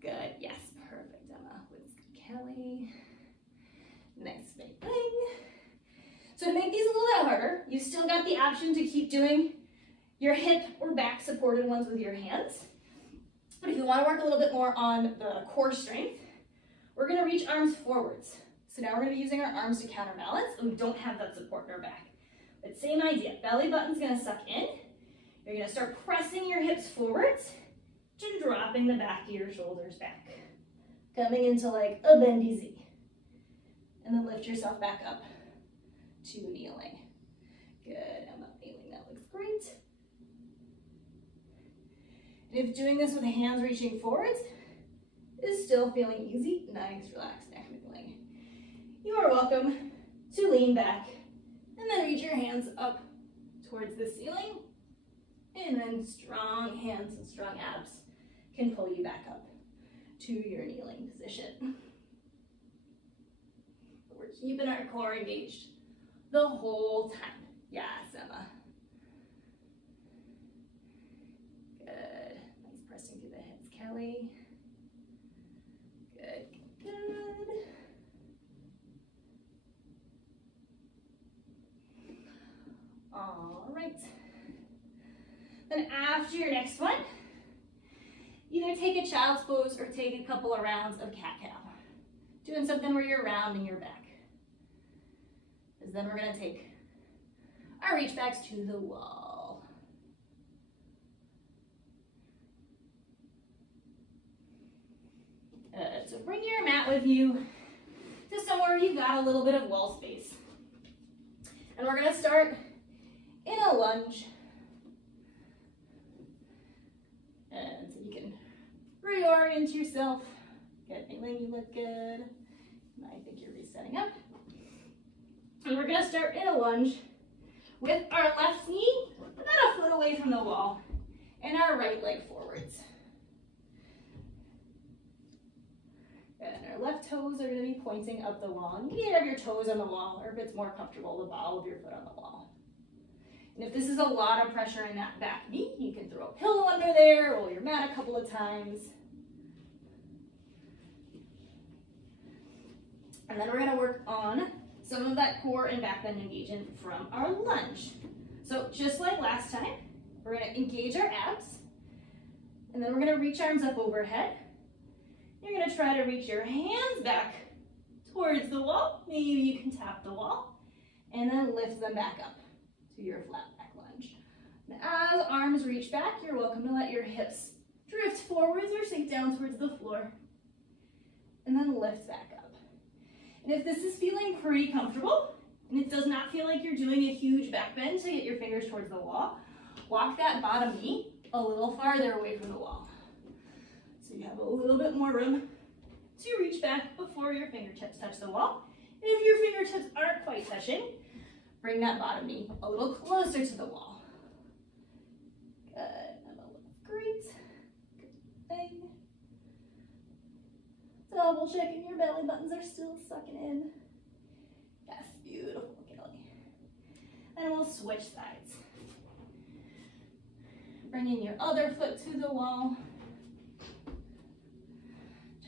Good, yes, perfect, Emma. With Kelly. Nice big thing. So to make these a little bit harder, you still got the option to keep doing your hip or back supported ones with your hands. But if you want to work a little bit more on the core strength, we're going to reach arms forwards. So now we're going to be using our arms to counterbalance, and we don't have that support in our back. But same idea, belly button's going to suck in. You're going to start pressing your hips forwards to dropping the back of your shoulders back. Coming into like a bendy Z. And then lift yourself back up to kneeling. Good, Emma, kneeling, that looks great. And if doing this with the hands reaching forwards is still feeling easy, nice relaxed neck kneeling, you are welcome to lean back and then reach your hands up towards the ceiling. And then strong hands and strong abs can pull you back up to your kneeling position. We're keeping our core engaged the whole time. Yes, Emma. Good. Nice pressing through the hips, Kelly. Good, good. All right. Then after your next one, either take a child's pose or take a couple of rounds of cat-cow. Doing something where you're rounding your back. Because then we're going to take our reach backs to the wall. So bring your mat with you to somewhere you got a little bit of wall space. And we're going to start in a lunge. And so you can reorient yourself. Good, Aileen, you look good. I think you're resetting up. And we're gonna start in a lunge with our left knee about a foot away from the wall and our right leg forwards. And our left toes are gonna be pointing up the wall. And you can have your toes on the wall, or if it's more comfortable, the ball of your foot on the wall. And if this is a lot of pressure in that back knee, you can throw a pillow under there, roll your mat a couple of times. And then we're gonna work on some of that core and back bend engagement from our lunge. So just like last time, we're gonna engage our abs, and then we're gonna reach arms up overhead. You're gonna try to reach your hands back towards the wall. Maybe you can tap the wall, and then lift them back up to your flat back lunge. And as arms reach back, you're welcome to let your hips drift forwards or sink down towards the floor, and then lift back up. And if this is feeling pretty comfortable, and it does not feel like you're doing a huge back bend to get your fingers towards the wall, walk that bottom knee a little farther away from the wall. So you have a little bit more room to reach back before your fingertips touch the wall. And if your fingertips aren't quite touching, bring that bottom knee a little closer to the wall. Good, Emma looks great. Good thing. Double checking your belly buttons are still sucking in. Yes, beautiful, Kelly. And we'll switch sides. Bringing your other foot to the wall.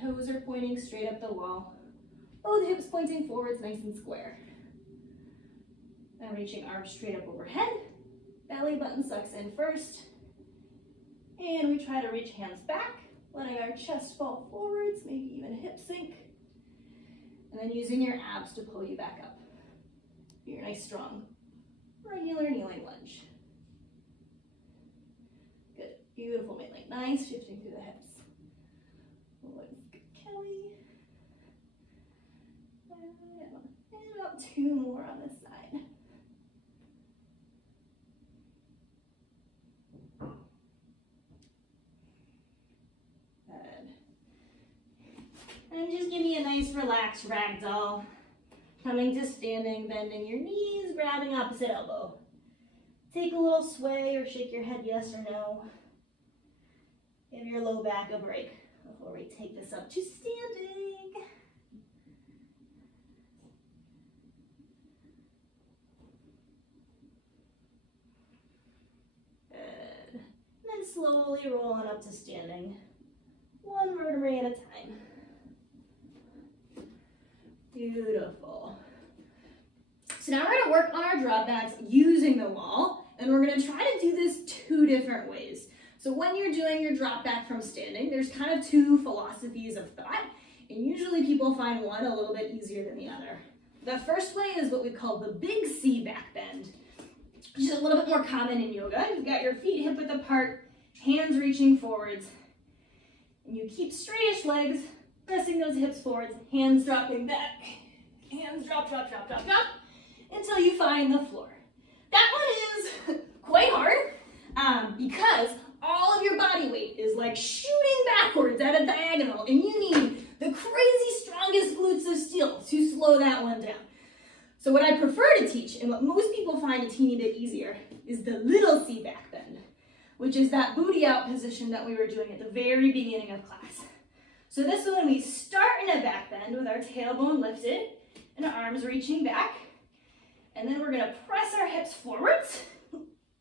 Toes are pointing straight up the wall. Both hips pointing forwards, nice and square. And reaching arms straight up overhead. Belly button sucks in first. And we try to reach hands back, letting our chest fall forwards, maybe even hip sink. And then using your abs to pull you back up. Your nice, strong, regular kneeling lunge. Beautiful, Maitland. Nice shifting through the hips. Looks good, Kelly. And about 2 more on this side. Good. And just give me a nice relaxed ragdoll. Coming to standing, bending your knees, grabbing opposite elbow. Take a little sway or shake your head yes or no. Give your low back a break before we take this up to standing. Good. And then slowly roll on up to standing. 1 vertebrae at a time. Beautiful. So now we're going to work on our drop backs using the wall, and we're going to try to do this 2 different ways. So when you're doing your drop back from standing, there's kind of 2 philosophies of thought, and usually people find one a little bit easier than the other. The first way is what we call the big C back bend, which is a little bit more common in yoga. You've got your feet hip width apart, hands reaching forwards, and you keep straightish legs, pressing those hips forwards, hands dropping back, hands drop, drop, drop, drop, drop, until you find the floor. That one is quite hard because all of your body weight is like shooting backwards at a diagonal, and you need the crazy strongest glutes of steel to slow that one down. So what I prefer to teach, and what most people find a teeny bit easier, is the little C back bend, which is that booty out position that we were doing at the very beginning of class. So this one, we start in a back bend with our tailbone lifted and our arms reaching back. And then we're gonna press our hips forwards.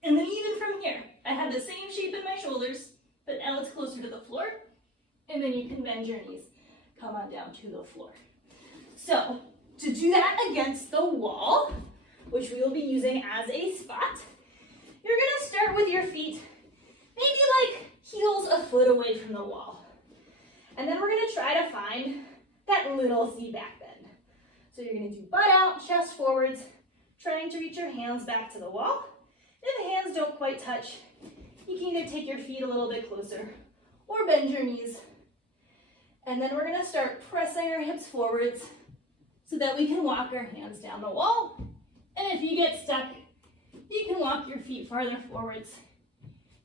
And then even from here, I have the same shape in my shoulders, but now it's closer to the floor. And then you can bend your knees, come on down to the floor. So to do that against the wall, which we will be using as a spot, you're gonna start with your feet, maybe like heels a foot away from the wall. And then we're gonna try to find that little C back bend. So you're gonna do butt out, chest forwards, trying to reach your hands back to the wall. If the hands don't quite touch, you can either take your feet a little bit closer or bend your knees. And then we're gonna start pressing our hips forwards so that we can walk our hands down the wall. And if you get stuck, you can walk your feet farther forwards.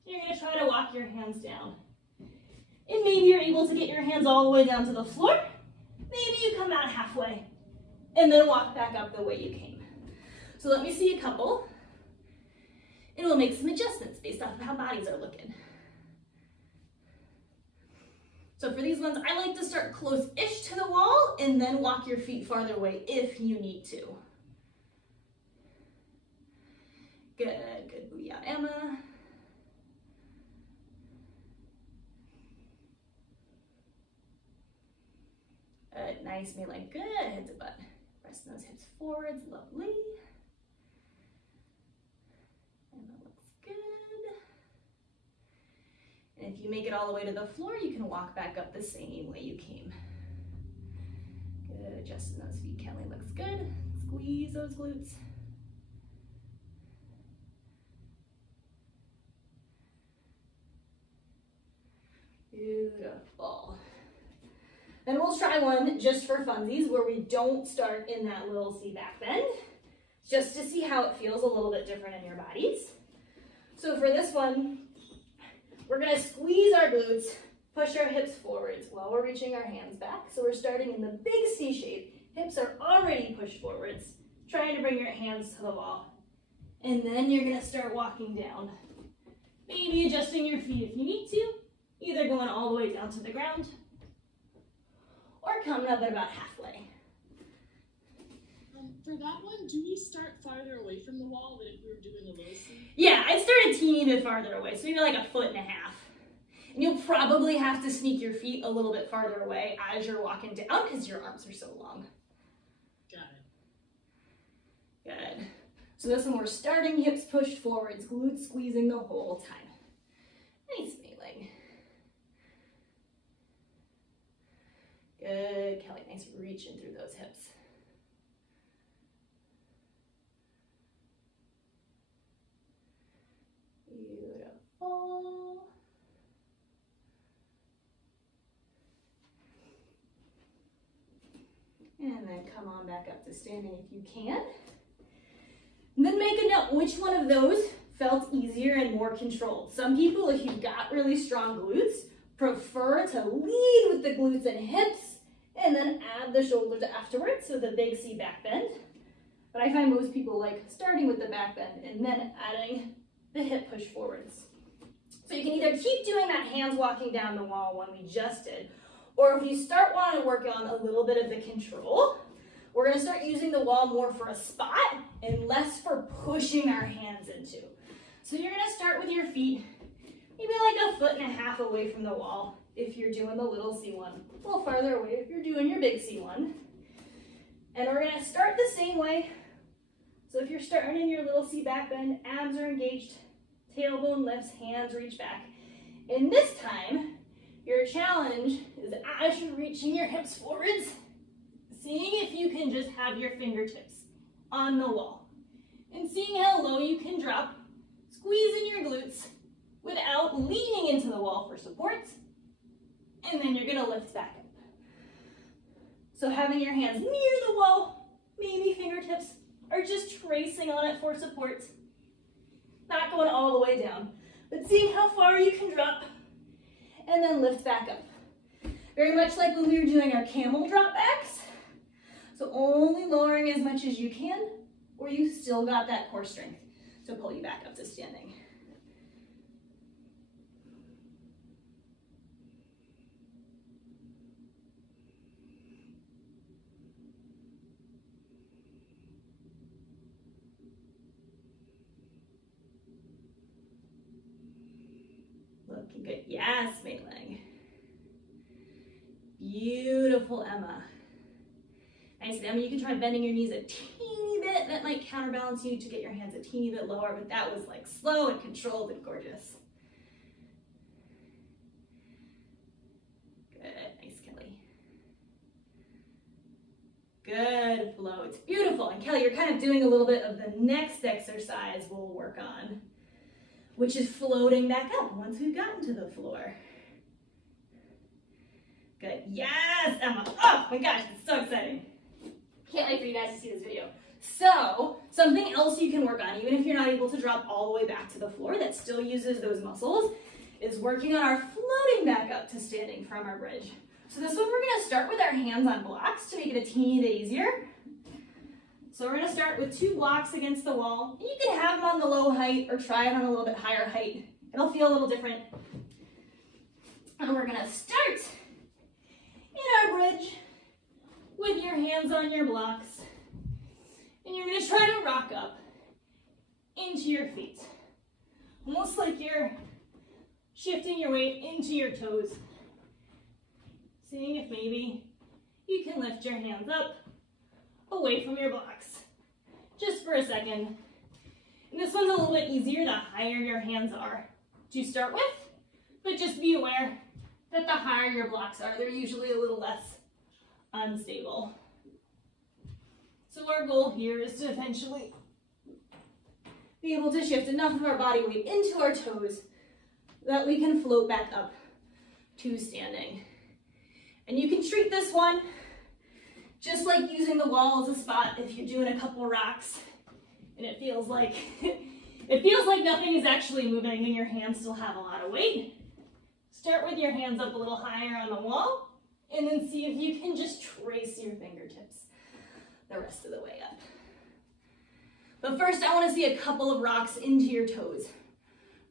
You're gonna try to walk your hands down. And maybe you're able to get your hands all the way down to the floor. Maybe you come out halfway and then walk back up the way you came. So let me see a couple. And we'll make some adjustments based off of how bodies are looking. So for these ones, I like to start close-ish to the wall and then walk your feet farther away if you need to. Good, good booty out, Emma. Nice, Maitland, good, head to butt. Pressing those hips forwards, lovely. And that looks good. And if you make it all the way to the floor, you can walk back up the same way you came. Good, adjusting those feet, Kelly, looks good. Squeeze those glutes. Beautiful. Then we'll try one just for funsies where we don't start in that little C back bend, just to see how it feels a little bit different in your bodies. So for this one, we're gonna squeeze our glutes, push our hips forwards while we're reaching our hands back. So we're starting in the big C shape. Hips are already pushed forwards, trying to bring your hands to the wall. And then you're gonna start walking down. Maybe adjusting your feet if you need to, either going all the way down to the ground or coming up at about halfway. For that one, do we start farther away from the wall than if we were doing a low C? Yeah, I'd start a teeny bit farther away, so maybe like 1.5 feet. And you'll probably have to sneak your feet a little bit farther away as you're walking down because your arms are so long. Got it. Good. So this one, we're starting hips pushed forwards, glutes squeezing the whole time. Nice, Maitland. Good, Kelly, nice reaching through those hips. Beautiful. And then come on back up to standing if you can. And then make a note, which one of those felt easier and more controlled? Some people, if you've got really strong glutes, prefer to lead with the glutes and hips and then add the shoulders afterwards, so the big C back bend. But I find most people like starting with the back bend and then adding the hip push forwards. So you can either keep doing that hands walking down the wall one we just did, or if you start wanting to work on a little bit of the control, we're going to start using the wall more for a spot and less for pushing our hands into. So you're going to start with your feet maybe like 1.5 feet away from the wall if you're doing the little C1, a little farther away if you're doing your big C1. And we're going to start the same way. So if you're starting in your little C back bend, abs are engaged, tailbone lifts, hands reach back. And this time, your challenge is as you're reaching your hips forwards, seeing if you can just have your fingertips on the wall and seeing how low you can drop, squeezing your glutes without leaning into the wall for support, and then you're gonna lift back up. So having your hands near the wall, maybe fingertips are just tracing on it for support, not going all the way down, but seeing how far you can drop and then lift back up. Very much like when we were doing our camel drop backs. So only lowering as much as you can, or you still got that core strength to pull you back up to standing. Looking good. Yes, Mailing. Beautiful, Emma. Nice, Emma. You can try bending your knees a teeny bit. That might counterbalance you to get your hands a teeny bit lower, but that was like slow and controlled and gorgeous. Good. Nice, Kelly. Good flow. It's beautiful. And Kelly, you're kind of doing a little bit of the next exercise we'll work on, which is floating back up once we've gotten to the floor. Good. Yes, Emma. Oh my gosh, it's so exciting. Can't wait for you guys to see this video. So, something else you can work on, even if you're not able to drop all the way back to the floor, that still uses those muscles, is working on our floating back up to standing from our bridge. So this one, we're gonna start with our hands on blocks to make it a teeny bit easier. So we're gonna start with 2 blocks against the wall. And you can have them on the low height or try it on a little bit higher height. It'll feel a little different. And we're gonna start in our bridge with your hands on your blocks. And you're gonna try to rock up into your feet. Almost like you're shifting your weight into your toes. Seeing if maybe you can lift your hands up away from your blocks. Just for a second. And this one's a little bit easier the higher your hands are to start with, but just be aware that the higher your blocks are, they're usually a little less unstable. So our goal here is to eventually be able to shift enough of our body weight into our toes that we can float back up to standing. And you can treat this one just like using the wall as a spot if you're doing a couple rocks and it feels like nothing is actually moving and your hands still have a lot of weight. Start with your hands up a little higher on the wall and then see if you can just trace your fingertips the rest of the way up. But first, I want to see a couple of rocks into your toes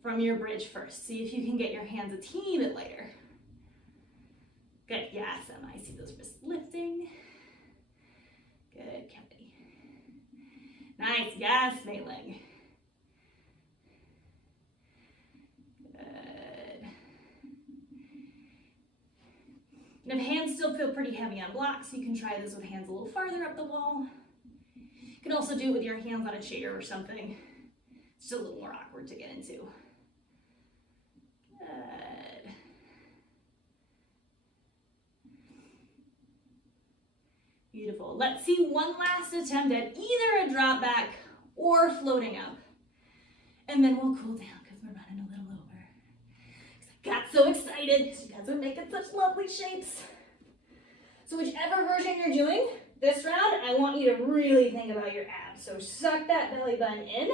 from your bridge first. See if you can get your hands a teeny bit lighter. Good, yes, Emma, I see those wrists lifting. Good, Kelly. Nice, yes, Mailing. Good. And if hands still feel pretty heavy on blocks, you can try this with hands a little farther up the wall. You can also do it with your hands on a chair or something. It's just a little more awkward to get into. Good. Beautiful. Let's see one last attempt at either a drop back or floating up. And then we'll cool down because we're running a little over. I got so excited. You guys are making such lovely shapes. So whichever version you're doing, This round, I want you to really think about your abs. So suck that belly button in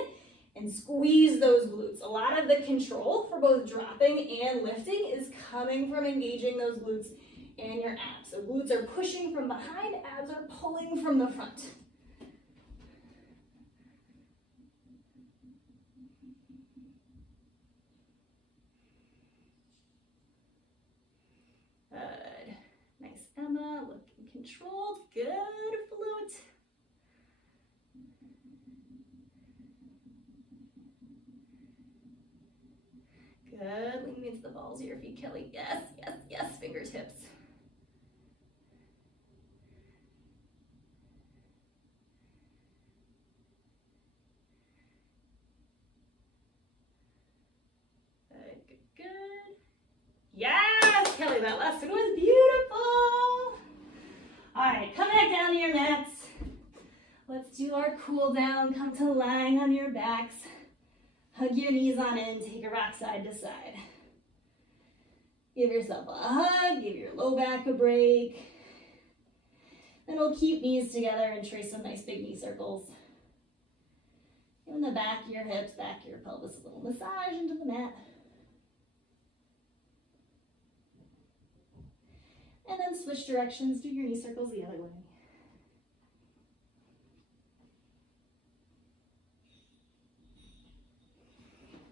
and squeeze those glutes. A lot of the control for both dropping and lifting is coming from engaging those glutes and your abs. So glutes are pushing from behind, abs are pulling from the front. Good. Nice, Emma. Looking controlled. Good, float. Good. Lean into the balls of your feet, Kelly. Yes, yes, yes. Fingers, hips. Good, good, good. Yes, Kelly, that last one was beautiful. All right, come back down to your mats. Let's do our cool down. Come to lying on your backs. Hug your knees on in, take a rock side to side. Give yourself a hug, give your low back a break. Then we'll keep knees together and trace some nice big knee circles. Give the back of your hips, back of your pelvis, a little massage into the mat. And then switch directions, do your knee circles the other way.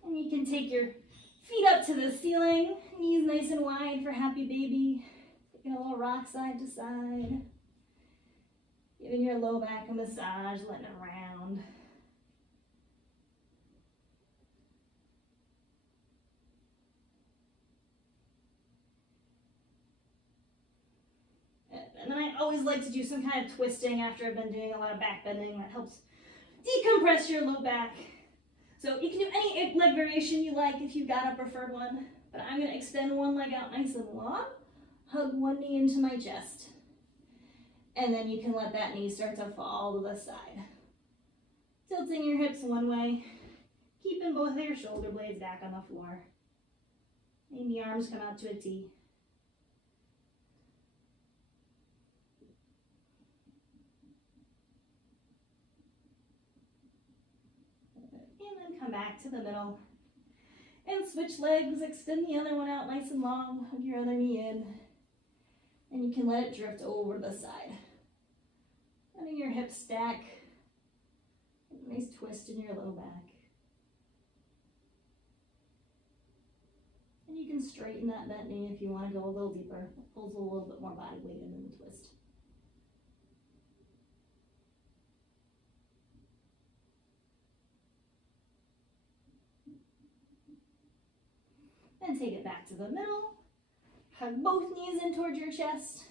And you can take your feet up to the ceiling, knees nice and wide for happy baby. Taking a little rock side to side. Giving your low back a massage, letting it round. And then I always like to do some kind of twisting after I've been doing a lot of back bending. That helps decompress your low back. So you can do any leg variation you like if you've got a preferred one. But I'm going to extend one leg out nice and long. Hug one knee into my chest. And then you can let that knee start to fall to the side. Tilting your hips one way. Keeping both of your shoulder blades back on the floor. And the arms come out to a T. And then come back to the middle. And switch legs, extend the other one out nice and long. Hug your other knee in. And you can let it drift over the side. Letting your hips stack. A nice twist in your low back. And you can straighten that bent knee if you want to go a little deeper. It pulls a little bit more body weight in the twist. Then take it back to the middle. Hug both knees in towards your chest.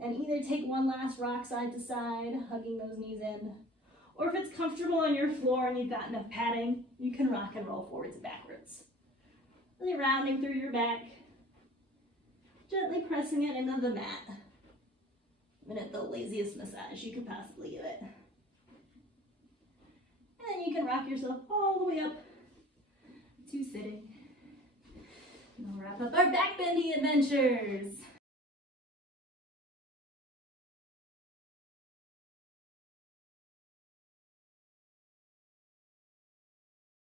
And either take one last rock side to side, hugging those knees in. Or if it's comfortable on your floor and you've got enough padding, you can rock and roll forwards and backwards. Really rounding through your back. Gently pressing it into the mat. Giving it the laziest massage you could possibly give it. And then you can rock yourself all the way up to sitting. And we'll wrap up our back bending adventures.